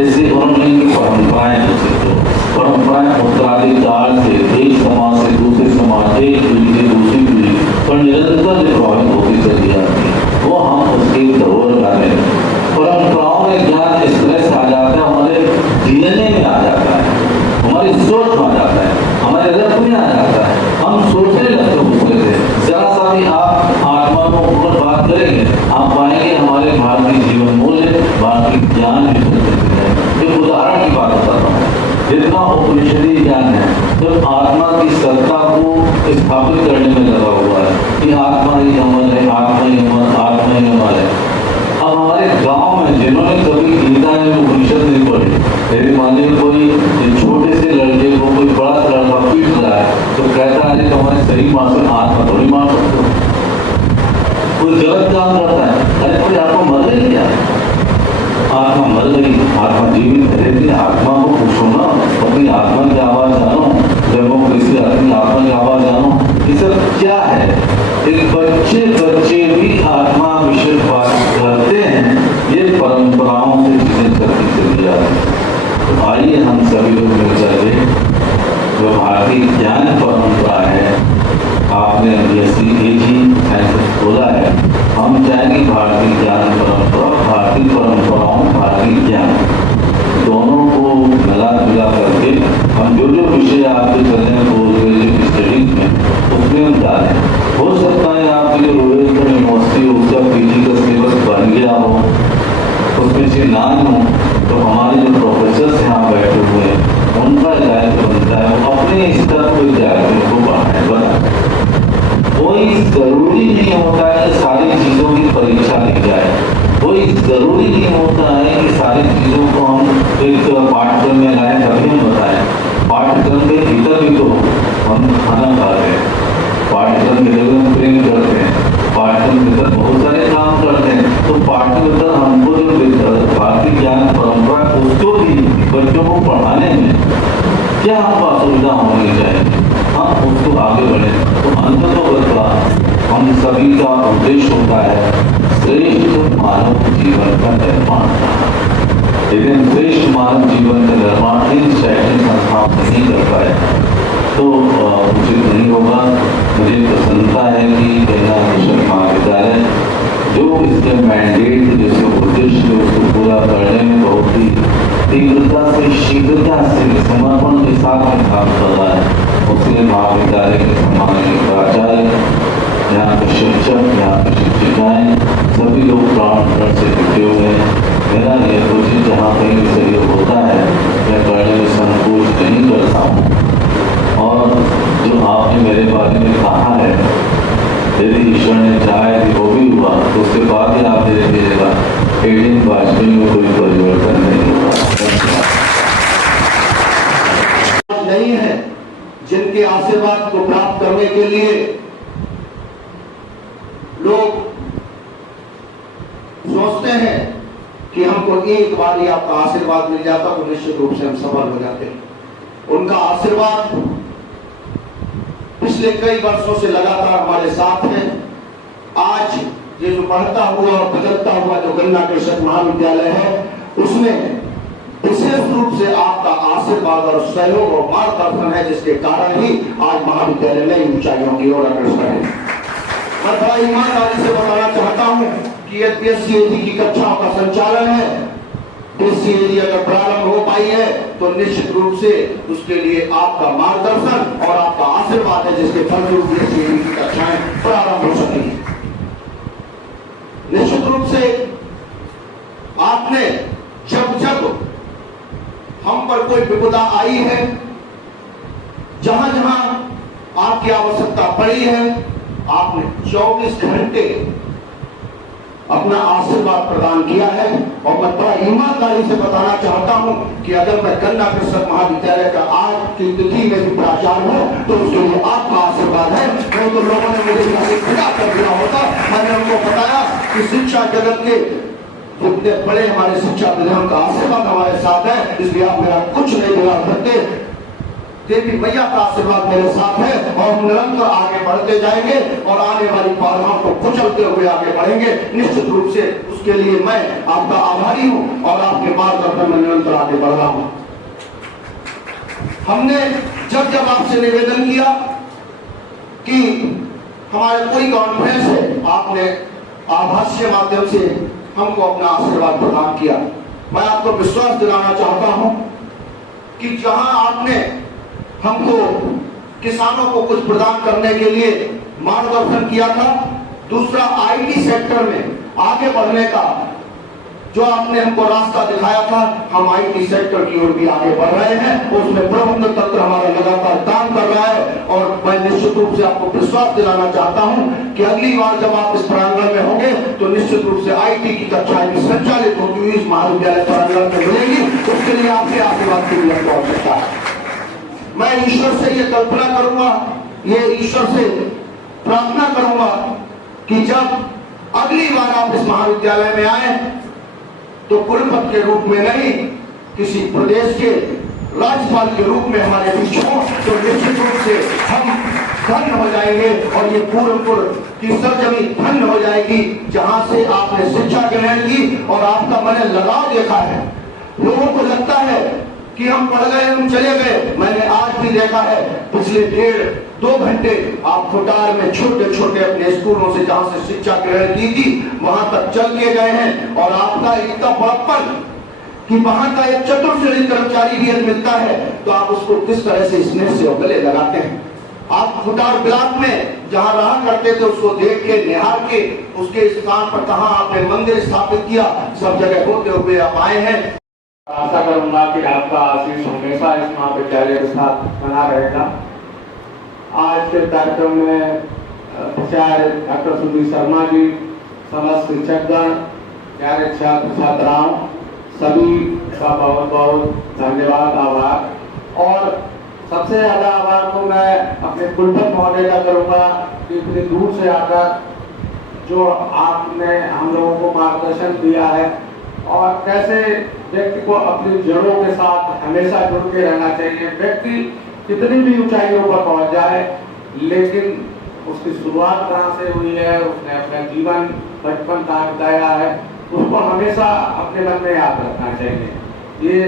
इसलिए उन्होंने की परंपराएं परंपराएं उत्तराधिकार से एक समाज से दूसरे समाज, एक पीढ़ी से दूसरी पीढ़ी पर निरंतर प्रभावित होती चली जाती है। वो हम उसकी धरोहर का है। परंपराओं में ज्ञान इस तरह से आ जाता है, हमारे डीएनए में आ जाता है, हमारी सोच में आ जाता है, हमारे रक्त में आ जाता है। हम सोचने लगते उसके से जरा सा भी आप आत्मा को ऊपर बात करेंगे, आप पाएंगे हमारे भारतीय जीवन मूल्य, भारतीय ज्ञान एक उदाहरण की बात बताता हूँ। जितना उपनिषदीय ज्ञान है तो आत्मा की सत्ता को स्थापित करने में लगा हुआ है कि आत्मा ही अमर है, आत्मा ही अमर, आत्मा ही अमर है। अब हमारे गांव में जिन्होंने कभी गीता में उपनिषद नहीं पढ़ी, यदि मान लीजिए कोई छोटे से लड़के को कोई बड़ा लड़का पीट रहा है तो कहता है कि हमारे शरीर मार से आत्मा थोड़ी मार सकते हो। कोई गलत काम करता है, अरे कोई आत्मा मर गई क्या? आत्मा मर गई, आत्मा जीवित है, लेकिन आत्मा को पूछो ना, अपनी आत्मा की आवाज जानो, डेमोक्रेसी अपनी आत्मा की आवाज जानो। ये सब क्या है? एक बच्चे भी आत्मा विषय बात करते हैं, ये परंपराओं से चीजें करती चली जाती है। तो आइए हम सभी लोग मिलकर जो भारतीय ज्ञान परंपरा है, आपने बोला है, हम चाहेंगे भारतीय ज्ञान परंपरा, भारतीय परंपराओं, भारतीय ज्ञान दोनों को मिला जुला करके हम जो विषय आपके चलने में बोल रहे हैं स्टडीज में उसमें हम डालें। हो सकता है आपके जो रोहित यूनिवर्सिटी उसका पीजी का सिलेबस बन गया हो, उसमें से ना हो, तो हमारे जो प्रोफेसर यहाँ बैठे हुए हैं उनका दायित्व बनता है वो अपने स्तर पर विद्यार्थियों को पढ़ाएं। कोई जरूरी नहीं होता है कि सारी चीजों की परीक्षा ली जाए, कोई जरूरी नहीं होता है कि सारी चीजों को हम एक पाठ्यक्रम में लाए तभी हम बताएं। पाठ्यक्रम के भीतर भी तो हम खाना खा रहे हैं, पाठ्यक्रम के भीतर हम प्रेम करते हैं, पाठ्यक्रम के भीतर बहुत सारे काम करते हैं। तो पाठ्यक्रम के भीतर हमको जो भारतीय ज्ञान परंपरा उसको भी बच्चों को पढ़ाने में क्या हमको असुविधा होनी चाहिए, हम उसको आगे बढ़े। तो अंततः हम सभी का उद्देश्य होता है श्रेष्ठ मानव जीवन का निर्माण। लेकिन श्रेष्ठ मानव जीवन का निर्माण इन शैक्षणिक संस्थाओं से नहीं कर पाए तो उचित नहीं होगा। मुझे प्रसन्नता है कि गंगा मिशन महाविद्यालय जो इसके मैंडेट जिसके उद्देश्य उसको पूरा करने में बहुत ही तीव्रता से, शीघ्रता से, समर्पण के साथ में काम कर रहा है। उसके महाविद्यालय के सम्मानित प्राचार्य, यहाँ के शिक्षक, यहाँ की शिक्षिकाएं, सभी लोग प्राण से जुटे हुए हैं। मेरा यह कोशिश जहाँ कहीं भी सहयोग होता है मैं करने में संकोच नहीं करता हूँ। और जो आपने मेरे बारे में कहा है, यदि ईश्वर ने चाहे कि वो भी हुआ तो उसके बाद ही आप धीरे धीरे एडिंग वाजपेयी में कोई परिवर्तन नहीं हुआ। नहीं है जिनके आशीर्वाद को प्राप्त करने के लिए लोग सोचते हैं कि हमको एक बार ही आपका आशीर्वाद मिल जाता तो निश्चित रूप से हम सफल हो जाते हैं। उनका आशीर्वाद पिछले कई वर्षों से लगातार हमारे साथ है। आज ये जो बढ़ता हुआ और बदलता हुआ जो गंगा कृषक महाविद्यालय है उसमें विशेष रूप से आपका आशीर्वाद और सहयोग और मार्गदर्शन है, जिसके कारण ही आज महाविद्यालय नई ऊंचाइयों की ओर अग्रसर है। मैं बड़ा ईमानदारी से बताना चाहता हूं कि ये बीएससी की कक्षाओं का संचालन है, बीएससी अगर प्रारंभ हो पाई है तो निश्चित रूप से उसके लिए आपका मार्गदर्शन और आपका आशीर्वाद है, जिसके फलस्वरूप बीएससी की कक्षाएं प्रारंभ हो सकी। निश्चित रूप से आपने जब जब हम पर कोई विपदा आई है, जहां जहां आपकी आवश्यकता पड़ी है, आपने 24 घंटे अपना आशीर्वाद प्रदान किया है। और मैं बड़ा ईमानदारी से बताना चाहता हूं कि अगर मैं गंगा कृषक महाविद्यालय का आज की तिथि में भी प्राचार्य हूं तो उसके लिए आपका आशीर्वाद है। नहीं तो लोगों ने मुझे खड़ा कर दिया होता। मैंने उनको बताया कि शिक्षा जगत के जितने बड़े हमारे शिक्षा विधान का आशीर्वाद हमारे साथ है, इसलिए आप मेरा कुछ नहीं बिगाड़ सकते। देवी मैया का आशीर्वाद मेरे साथ है और हम निरंतर आगे बढ़ते जाएंगे और आने वाली बाधाओं को कुचलते हुए आगे बढ़ेंगे। निश्चित रूप से उसके लिए मैं आपका आभारी हूं और आपके मार्गदर्शन पर मैं निरंतर आगे बढ़ रहा हूं। हमने जब जब आपसे निवेदन किया कि हमारे कोई कॉन्फ्रेंस है, आपने आभासी माध्यम से हमको अपना आशीर्वाद प्रदान किया। मैं आपको विश्वास दिलाना चाहता हूं कि जहां आपने हमको किसानों को कुछ प्रदान करने के लिए मार्गदर्शन किया था, दूसरा आईटी सेक्टर में आगे बढ़ने का जो आपने हमको रास्ता दिखाया था, हम आईटी सेक्टर की ओर भी आगे बढ़ रहे हैं। उसमें प्रबंध तंत्र हमारा लगातार काम कर रहा है और मैं निश्चित रूप से आपको विश्वास दिलाना चाहता हूं कि अगली बार जब आप इस प्रांगण में होंगे तो निश्चित रूप से आईटी की कक्षाएं भी संचालित होती हुई इस महाविद्यालय प्रांगण में मिलेगी। उसके लिए आपके आशीर्वाद की भी आवश्यकता है। मैं ईश्वर से ये कल्पना करूंगा, ये ईश्वर से प्रार्थना करूंगा कि जब अगली बार आप इस महाविद्यालय में आए तो कुलपति के रूप में नहीं, किसी प्रदेश के राज्यपाल के रूप में हमारे बीच हो, तो निश्चित रूप से हम धन्य हो जाएंगे और ये पूर्णपुर की सरजमी धन्य हो जाएगी, जहां से आपने शिक्षा ग्रहण की और आपका मैंने लगाव देखा है। लोगों को लगता है कि हम पढ़ गए, हम चले गए। मैंने आज भी देखा है, पिछले 1.5-2 घंटे आप फुटार में छोटे छोटे अपने स्कूलों से जहां से शिक्षा ग्रहण की थी वहां तक चल के गए हैं और आपका इतना बड़प्पन कि वहां का एक चतुर्श्रेणी कर्मचारी भी यदि मिलता है तो आप उसको किस तरह से स्नेह से गले लगाते हैं। आप फुटार ब्लॉक में जहां रहा करते थे उसको देख के निहार के उसके स्थान पर कहां आपने मंदिर स्थापित किया, सब जगह होते हुए आप आए हैं। आशा करूंगा कि आपका आशीष हमेशा इस महाविद्यालय के साथ बना रहेगा। आज के कार्यक्रम में प्राचार्य डॉक्टर सुधीर शर्मा जी, समस्त शिक्षकगण, प्यारे छात्र छात्राओं, सभी का बहुत बहुत धन्यवाद, आभार। और सबसे ज्यादा आभार तो मैं अपने कुलपति महोदय का करूंगा कि इतनी दूर से आकर जो आपने हम लोगों को मार्गदर्शन दिया है और कैसे व्यक्ति को अपनी जड़ों के साथ हमेशा जुड़ के रहना चाहिए। व्यक्ति कितनी भी ऊंचाइयों पर पहुंच जाए, लेकिन उसकी शुरुआत कहाँ से हुई है, उसने अपना जीवन बचपन कहाँ बिताया है, उसको हमेशा अपने मन में याद रखना चाहिए। ये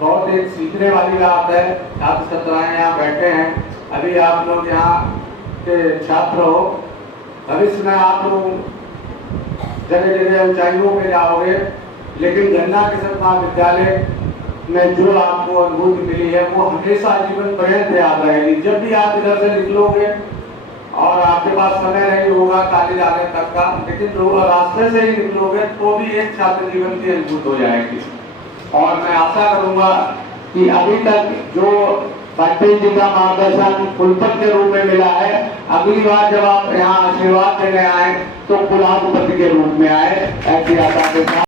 बहुत एक सीखने वाली बात है। छात्र छात्राएं यहाँ बैठे हैं, अभी आप लोग यहाँ के छात्र हो, भविष्य में आप लोग जगह जगह ऊंचाइयों में जाओगे, लेकिन गन्ना किसान महाविद्यालय में जो आपको अनुभूति मिली है वो हमेशा जीवन पर्यंत याद रहेगी। जब भी आप इधर से निकलोगे और आपके पास समय नहीं होगा कॉलेज आने तक का, लेकिन जो रास्ते से ही निकलोगे तो भी एक छात्र जीवन की अनुभूत हो जाएगी। और मैं आशा करूंगा कि अभी तक जो पंडित जी का मार्गदर्शन कुलपति के रूप में मिला है, अगली बार जब आप यहाँ आशीर्वाद देने आए तो कुलाधिपति के रूप में आए, ऐसी आशा के साथ।